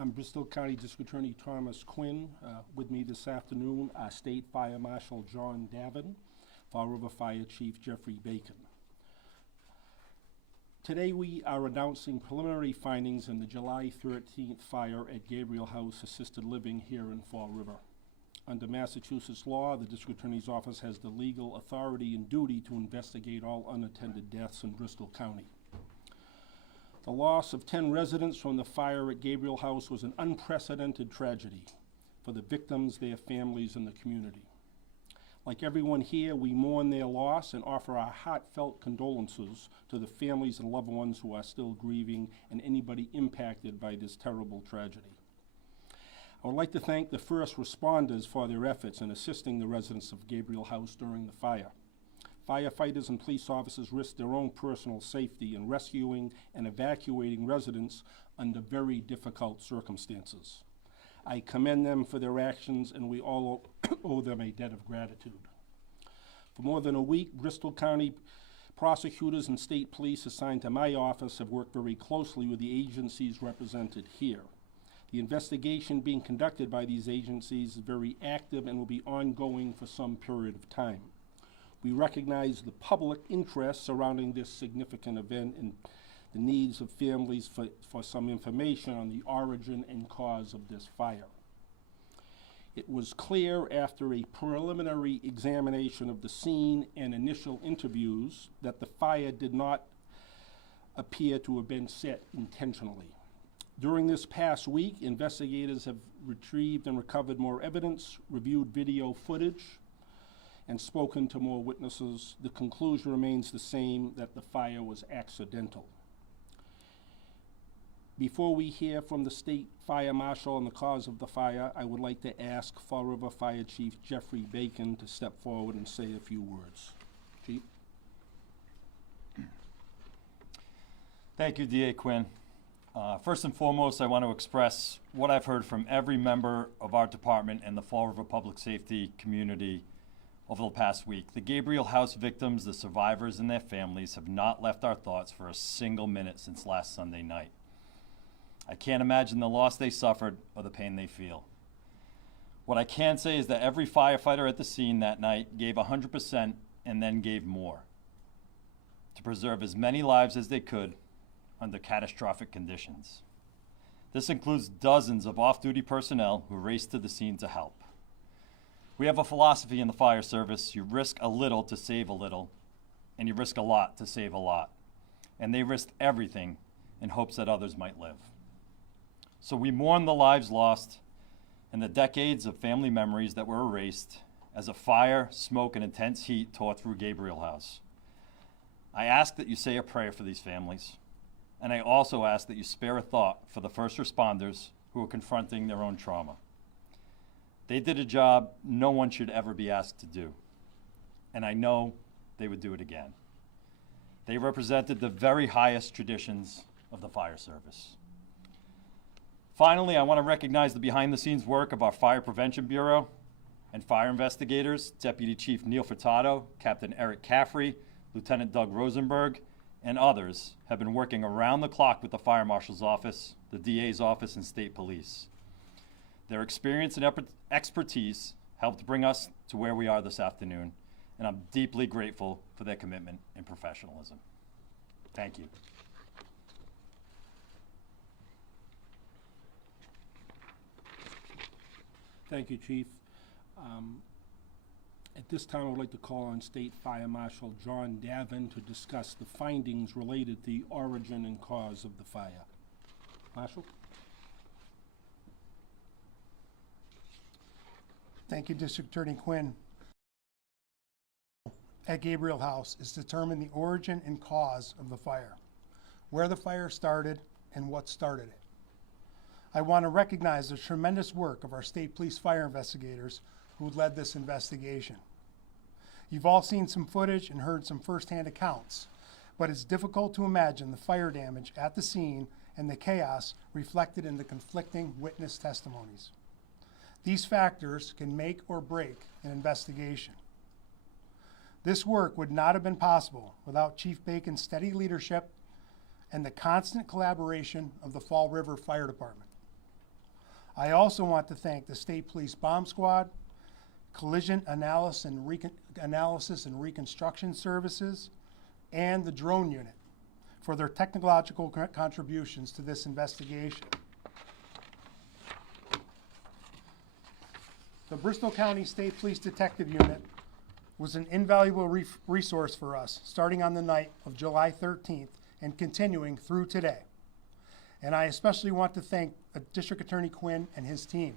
I'm Bristol County District Attorney Thomas Quinn. With me this afternoon, State Fire Marshal John Davin, Fall River Fire Chief Jeffrey Bacon. Today we are announcing preliminary findings in the July 13th fire at Gabriel House Assisted Living here in Fall River. Under Massachusetts law, the District Attorney's Office has the legal authority and duty to investigate all unattended deaths in Bristol County. The loss of 10 residents from the fire at Gabriel House was an unprecedented tragedy for the victims, their families, and the community. Like everyone here, we mourn their loss and offer our heartfelt condolences to the families and loved ones who are still grieving and anybody impacted by this terrible tragedy. I would like to thank the first responders for their efforts in assisting the residents of Gabriel House during the fire. Firefighters and police officers risked their own personal safety in rescuing and evacuating residents under very difficult circumstances. I commend them for their actions, and we all owe them a debt of gratitude. For more than a week, Bristol County prosecutors and state police assigned to my office have worked very closely with the agencies represented here. The investigation being conducted by these agencies is very active and will be ongoing for some period of time. We recognize the public interest surrounding this significant event and the needs of families for some information on the origin and cause of this fire. It was clear after a preliminary examination of the scene and initial interviews that the fire did not appear to have been set intentionally. During this past week, investigators have retrieved and recovered more evidence, reviewed video footage, and spoken to more witnesses. The conclusion remains the same, that the fire was accidental. Before we hear from the State Fire Marshal on the cause of the fire, I would like to ask Fall River Fire Chief Jeffrey Bacon to step forward and say a few words. Chief? Thank you, DA Quinn. First and foremost, I want to express what I've heard from every member of our department and the Fall River Public Safety community over the past week. The Gabriel House victims, the survivors, and their families have not left our thoughts for a single minute since last Sunday night. I can't imagine the loss they suffered or the pain they feel. What I can say is that every firefighter at the scene that night gave 100% and then gave more to preserve as many lives as they could under catastrophic conditions. This includes dozens of off-duty personnel who raced to the scene to help. We have a philosophy in the fire service: you risk a little to save a little, and you risk a lot to save a lot. And they risked everything in hopes that others might live. So we mourn the lives lost and the decades of family memories that were erased as a fire, smoke, and intense heat tore through Gabriel House. I ask that you say a prayer for these families, and I also ask that you spare a thought for the first responders who are confronting their own trauma. They did a job no one should ever be asked to do, and I know they would do it again. They represented the very highest traditions of the fire service. Finally, I want to recognize the behind-the-scenes work of our Fire Prevention Bureau and fire investigators, Deputy Chief Neil Furtado, Captain Eric Caffrey, Lieutenant Doug Rosenberg, and others have been working around the clock with the Fire Marshal's Office, the DA's Office, and State Police. Their experience and expertise helped bring us to where we are this afternoon, and I'm deeply grateful for their commitment and professionalism. Thank you. Thank you, Chief. At this time, I would like to call on State Fire Marshal John Davin to discuss the findings related to the origin and cause of the fire. Marshal? Thank you, District Attorney Quinn. At Gabriel House is to determine the origin and cause of the fire, where the fire started, and what started it. I want to recognize the tremendous work of our state police fire investigators who led this investigation. You've all seen some footage and heard some firsthand accounts, but it's difficult to imagine the fire damage at the scene and the chaos reflected in the conflicting witness testimonies. These factors can make or break an investigation. This work would not have been possible without Chief Bacon's steady leadership and the constant collaboration of the Fall River Fire Department. I also want to thank the State Police Bomb Squad, Collision Analysis and Reconstruction Services, and the Drone Unit for their technological contributions to this investigation. The Bristol County State Police Detective Unit was an invaluable resource for us, starting on the night of July 13th and continuing through today. And I especially want to thank District Attorney Quinn and his team.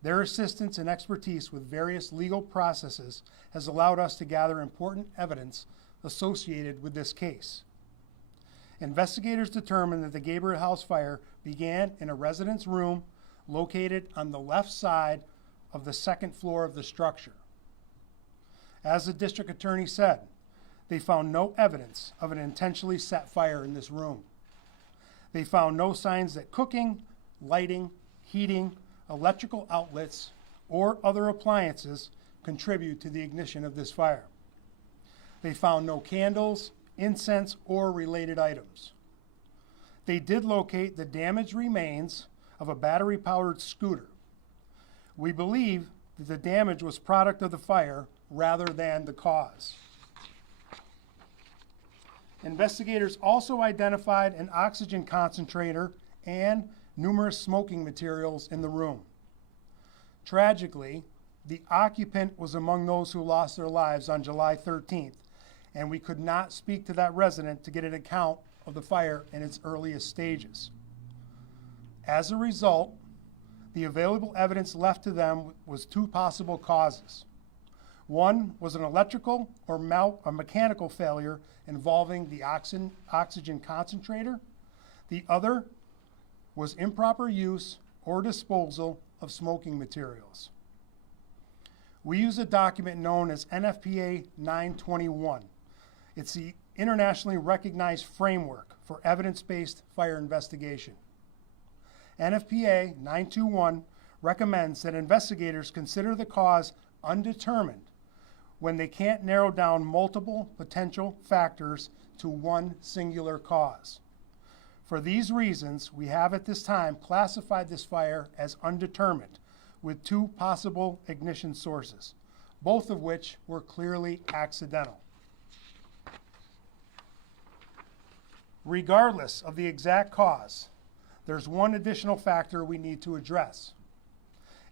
Their assistance and expertise with various legal processes has allowed us to gather important evidence associated with this case. Investigators determined that the Gabriel House fire began in a residence room located on the left side of the second floor of the structure. As the district attorney said, they found no evidence of an intentionally set fire in this room. They found no signs that cooking, lighting, heating, electrical outlets, or other appliances contribute to the ignition of this fire. They found no candles, incense, or related items. They did locate the damaged remains of a battery-powered scooter. We believe that the damage was product of the fire rather than the cause. Investigators also identified an oxygen concentrator and numerous smoking materials in the room. Tragically, the occupant was among those who lost their lives on July 13th, and we could not speak to that resident to get an account of the fire in its earliest stages. As a result, the available evidence left to them was two possible causes. One was an electrical or mechanical failure involving the oxygen concentrator. The other was improper use or disposal of smoking materials. We use a document known as NFPA 921. It's the internationally recognized framework for evidence-based fire investigation. NFPA 921 recommends that investigators consider the cause undetermined when they can't narrow down multiple potential factors to one singular cause. For these reasons, we have at this time classified this fire as undetermined with two possible ignition sources, both of which were clearly accidental. Regardless of the exact cause, there's one additional factor we need to address.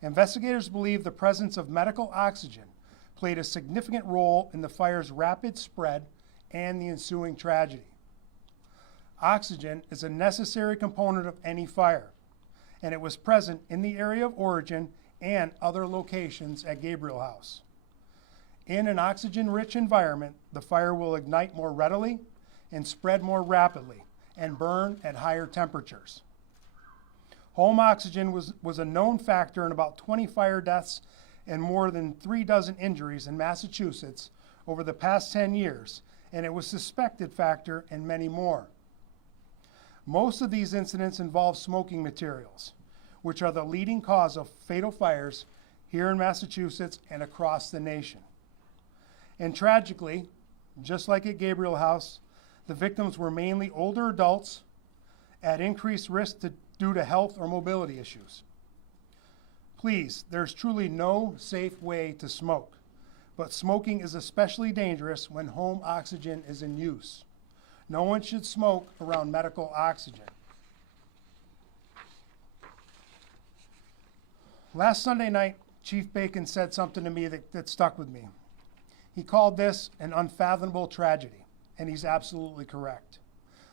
Investigators believe the presence of medical oxygen played a significant role in the fire's rapid spread and the ensuing tragedy. Oxygen is a necessary component of any fire, and it was present in the area of origin and other locations at Gabriel House. In an oxygen-rich environment, the fire will ignite more readily and spread more rapidly and burn at higher temperatures. Home oxygen was a known factor in about 20 fire deaths and more than 36 injuries in Massachusetts over the past 10 years, and it was a suspected factor in many more. Most of these incidents involve smoking materials, which are the leading cause of fatal fires here in Massachusetts and across the nation. And tragically, just like at Gabriel House, the victims were mainly older adults at increased risk due to health or mobility issues. Please, there's truly no safe way to smoke, but smoking is especially dangerous when home oxygen is in use. No one should smoke around medical oxygen. Last Sunday night, Chief Bacon said something to me that stuck with me. He called this an unfathomable tragedy, and he's absolutely correct.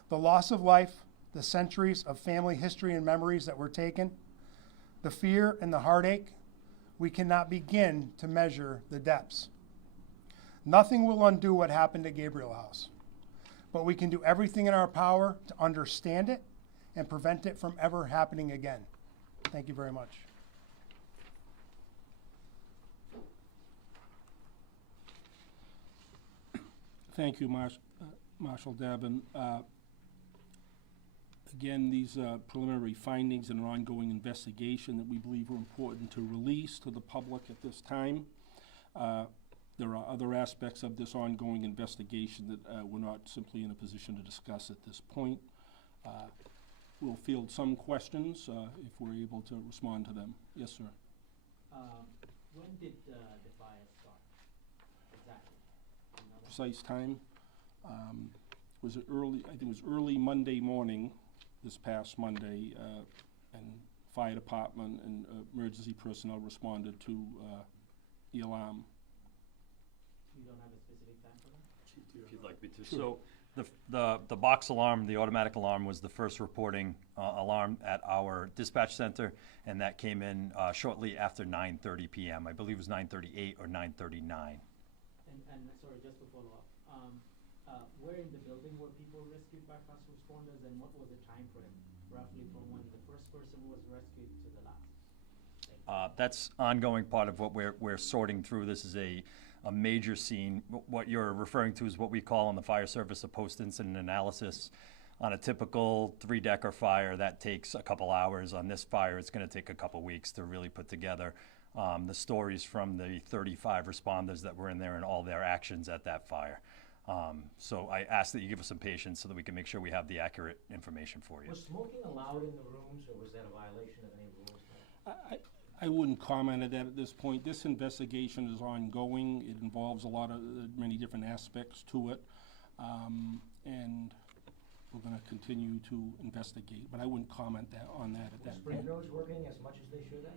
The loss of life, the centuries of family history and memories that were taken, the fear and the heartache, we cannot begin to measure the depths. Nothing will undo what happened at Gabriel House, but we can do everything in our power to understand it and prevent it from ever happening again. Thank you very much. Thank you, Marshal Devon. Again, these preliminary findings and an ongoing investigation that we believe are important to release to the public at this time. There are other aspects of this ongoing investigation that we're not simply in a position to discuss at this point. we'll field some questions if we're able to respond to them. Yes, sir. When did the fire start? Exactly. Do you know that? Precise time. Was it early? I think it was early Monday morning, this past Monday, and fire department and emergency personnel responded to the alarm. You don't have a specific time for that? If you'd like me to. Sure. So the box alarm, the automatic alarm, was the first reporting alarm at our dispatch center, and that came in shortly after 9:30 p.m. I believe it was 9:38 or 9:39. And sorry, just to follow up, where in the building were people rescued by first responders, and what was the time frame, roughly from when the first person was rescued to the last? That's ongoing part of what we're sorting through. This is a major scene. What you're referring to is what we call in the fire service a post-incident analysis. On a typical 3-decker fire, that takes a couple hours. On this fire, it's going to take a couple weeks to really put together the stories from the 35 responders that were in there and all their actions at that fire. So I ask that you give us some patience so that we can make sure we have the accurate information for you. Was smoking allowed in the rooms, or was that a violation of any rules? I wouldn't comment on that at this point. This investigation is ongoing. It involves a lot of, many different aspects to it. And we're gonna continue to investigate, but I wouldn't comment on that at that point. Sprinklers working as much as they should have?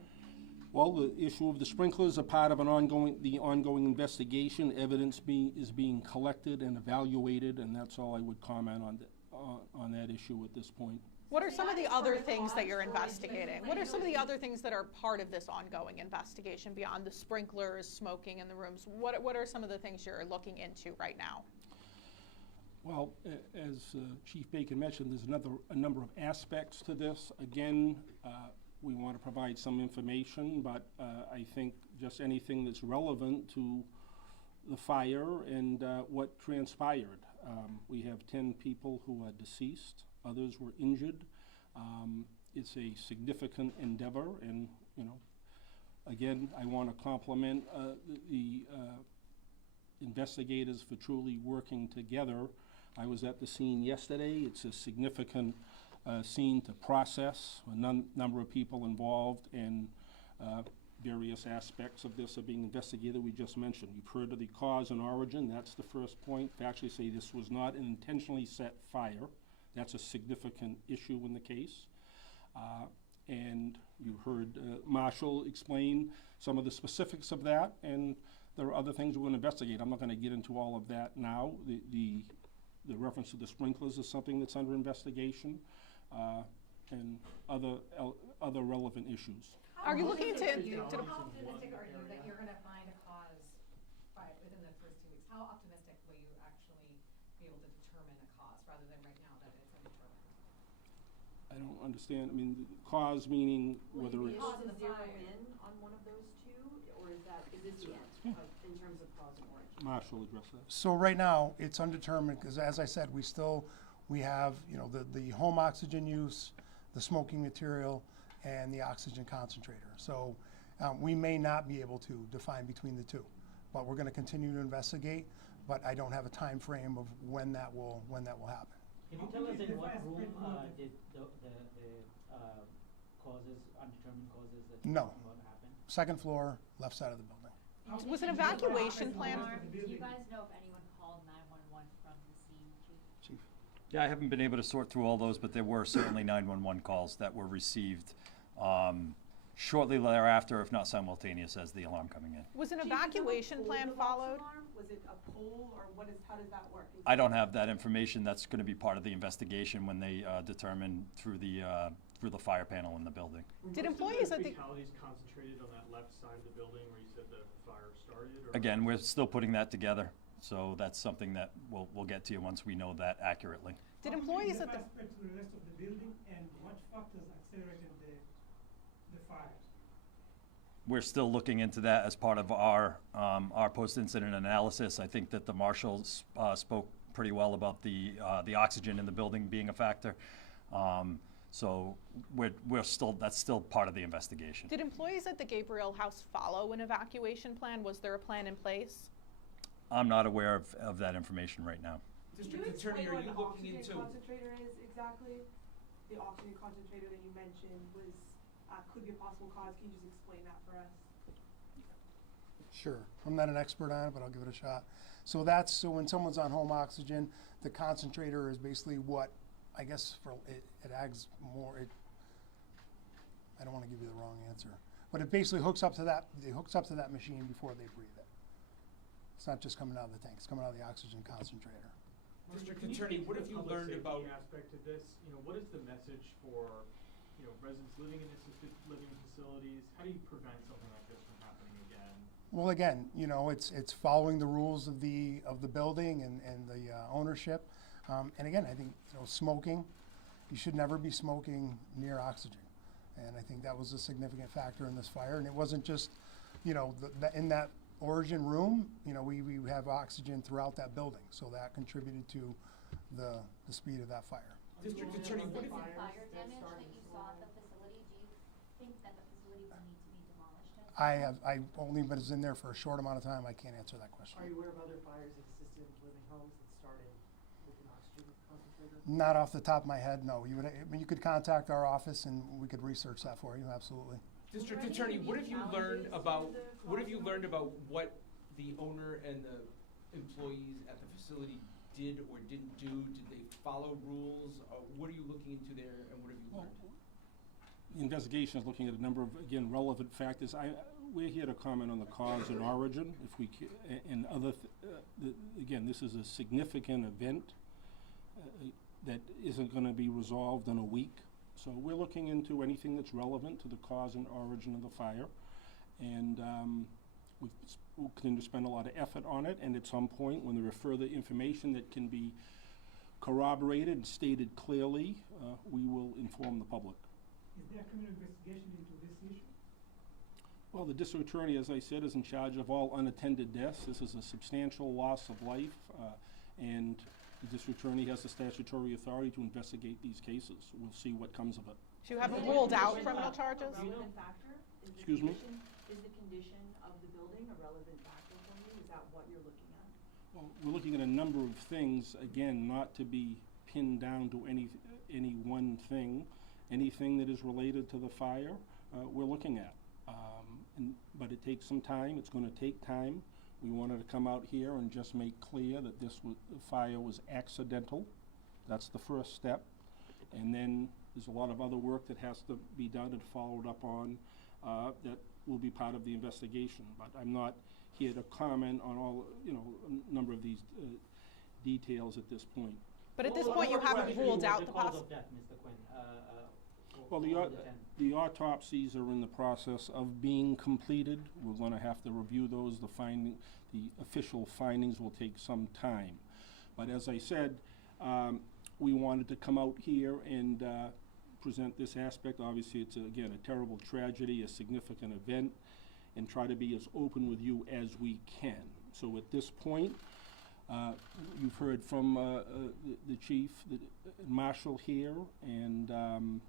Well, the issue of the sprinklers are part of the ongoing investigation. Evidence is being collected and evaluated, and that's all I would comment on that issue at this point. What are some of the other things that you're investigating? What are some of the other things that are part of this ongoing investigation beyond the sprinklers, smoking in the rooms? What are some of the things you're looking into right now? Well, as Chief Bacon mentioned, there's a number of aspects to this. Again, we want to provide some information, but I think just anything that's relevant to the fire and what transpired. We have 10 people who are deceased. Others were injured. It's a significant endeavor, and again, I want to compliment the investigators for truly working together. I was at the scene yesterday. It's a significant scene to process. A number of people involved, and various aspects of this are being investigated. We just mentioned. You've heard of the cause and origin. That's the first point. To actually say this was not an intentionally set fire. That's a significant issue in the case. And you heard Marshall explain some of the specifics of that, and there are other things we're going to investigate. I'm not going to get into all of that now. The reference to the sprinklers is something that's under investigation, and other relevant issues. Are you looking to? How optimistic are you that you're going to find a cause within the first 2 weeks? How optimistic will you actually be able to determine a cause rather than right now that it's undetermined? I don't understand. I mean, cause meaning whether it's... Cause of the zero fire. in on one of those two, or is this the end in terms of cause and origin? Marshall address that. So right now, it's undetermined, because as I said, we have, the home oxygen use, the smoking material, and the oxygen concentrator. So we may not be able to define between the two, but we're gonna continue to investigate, but I don't have a time frame of when that will happen. Can you tell us in what room did the causes, undetermined causes that you're No. talking about happen? Second floor, left side of the building. Was an evacuation plan? Do you guys know if anyone called 911 from the scene, Chief? Yeah, I haven't been able to sort through all those, but there were certainly 911 calls that were received shortly thereafter, if not simultaneous, as the alarm coming in. Was an Chief, is there a evacuation pole plan to the box followed? alarm? Was it a pole, or how does that work? I don't have that information. That's going to be part of the investigation when they determine through the fire panel in the building. Did employees at the? Fatalities concentrated on that left side of the building where you said the fire started? Or? Again, we're still putting that together, so that's something that we'll get to you once we know that accurately. Did employees at the? Aspect to the rest of the building, and what factors accelerated the fire? We're still looking into that as part of our post-incident analysis. I think that the marshals spoke pretty well about the oxygen in the building being a factor. So that's still part of the investigation. Did employees at the Gabriel House follow an evacuation plan? Was there a plan in place? I'm not aware of that information right now. District Attorney, are you looking into? Concentrator is exactly? the oxygen concentrator that you mentioned was, could be a possible cause. Can you just explain that for us? Sure. I'm not an expert on it, but I'll give it a shot. So when someone's on home oxygen, the concentrator is basically what, I guess it adds more, I don't want to give you the wrong answer, but it basically hooks up to that machine before they breathe it. It's not just coming out of the tank, it's coming out of the oxygen concentrator. District Can you Attorney, speak what to have the you public learned safety about aspect of this? what is the message for, residents living in assisted living facilities? How do you prevent something like this from happening again? Well, again, it's following the rules of the building and the ownership. And again, I think, smoking, you should never be smoking near oxygen. And I think that was a significant factor in this fire. And it wasn't just, in that origin room, we have oxygen throughout that building. So that contributed to the speed of that fire. District Attorney, what if Recent fire damage that you saw at the facility, do you think that the facility will need to be demolished? I only been in there for a short amount of time. I can't answer that question. Are you aware of other fires at assisted living homes that started with an oxygen concentrator? Not off the top of my head, no. You could contact our office and we could research that for you, absolutely. District Were there Attorney, any what have you learned challenges about, to the what have you cause of learned about what the owner and the employees at the facility did or didn't do? Did they follow rules? What are you looking into there, and what have you learned? The investigation is looking at a number of, again, relevant factors. We're here to comment on the cause and origin. If we and other, again, this is a significant event that isn't going to be resolved in a week. So we're looking into anything that's relevant to the cause and origin of the fire, and we'll continue to spend a lot of effort on it. And at some point, when there are further information that can be corroborated and stated clearly, we will inform the public. Is there a criminal investigation into this issue? Well, the district attorney, as I said, is in charge of all unattended deaths. This is a substantial loss of life, and the district attorney has the statutory authority to investigate these cases. We'll see what comes of it. So you haven't ruled out criminal charges? A relevant factor? Excuse me? Is the condition of the building a relevant factor for you? Is that what you're looking at? Well, we're looking at a number of things, again, not to be pinned down to any one thing. Anything that is related to the fire, we're looking at. But it takes some time. It's going to take time. We wanted to come out here and just make clear that the fire was accidental. That's the first step. And then there's a lot of other work that has to be done and followed up on that will be part of the investigation. But I'm not here to comment on all, a number of these details at this point. But at this point, you haven't ruled out the cause possibility. of death, Mr. Quinn. Well, the autopsies are in the process of being completed. We're going to have to review those. The official findings will take some time. But as I said, we wanted to come out here and present this aspect. Obviously, it's, again, a terrible tragedy, a significant event, and try to be as open with you as we can. So at this point, you've heard from the chief, the marshal here, and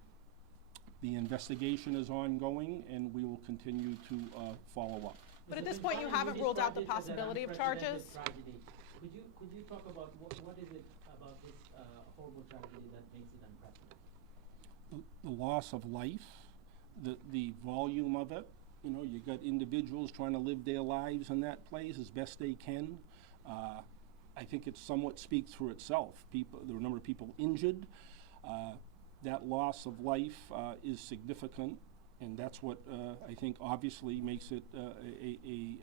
the investigation is ongoing, and we will continue to follow up. But at this point, you haven't ruled out the possibility of charges? Could you talk about what is it about this horrible tragedy that makes it unprecedented? The loss of life, the volume of it. You got individuals trying to live their lives in that place as best they can. I think it somewhat speaks for itself. There are a number of people injured. That loss of life is significant, and that's what I think obviously makes it a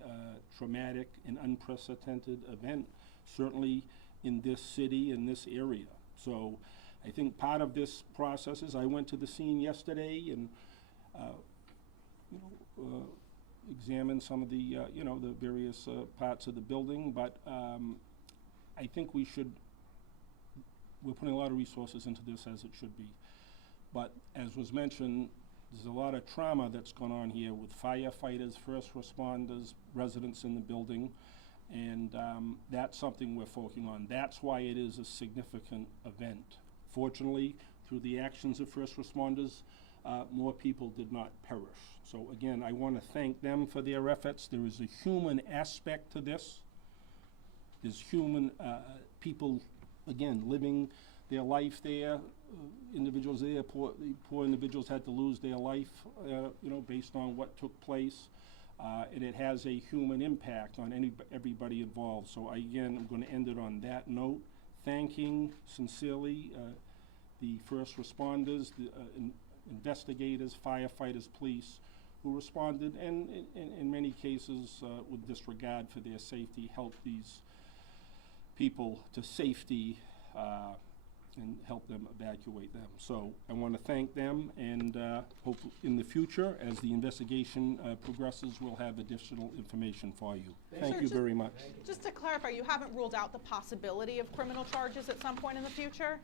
traumatic and unprecedented event, certainly in this city, in this area. So I think part of this process is I went to the scene yesterday and examined some of the the various parts of the building, but I think we're putting a lot of resources into this, as it should be. But as was mentioned, there's a lot of trauma that's gone on here with firefighters, first responders, residents in the building, and that's something we're focusing on. That's why it is a significant event. Fortunately, through the actions of first responders, more people did not perish. So again, I want to thank them for their efforts. There is a human aspect to this. There's human people, again, living their life there, individuals there, the poor individuals had to lose their life, you know, based on what took place. And it has a human impact on everybody involved. So again, I'm gonna end it on that note, thanking sincerely the first responders, the investigators, firefighters, police, who responded, and in many cases, with disregard for their safety, helped these people to safety, and help them evacuate them. So I want to thank them, and hope in the future, as the investigation progresses, we'll have additional information for you. Thank Sir, you just- very much. Just to clarify, you haven't ruled out the possibility of criminal charges at some point in the future?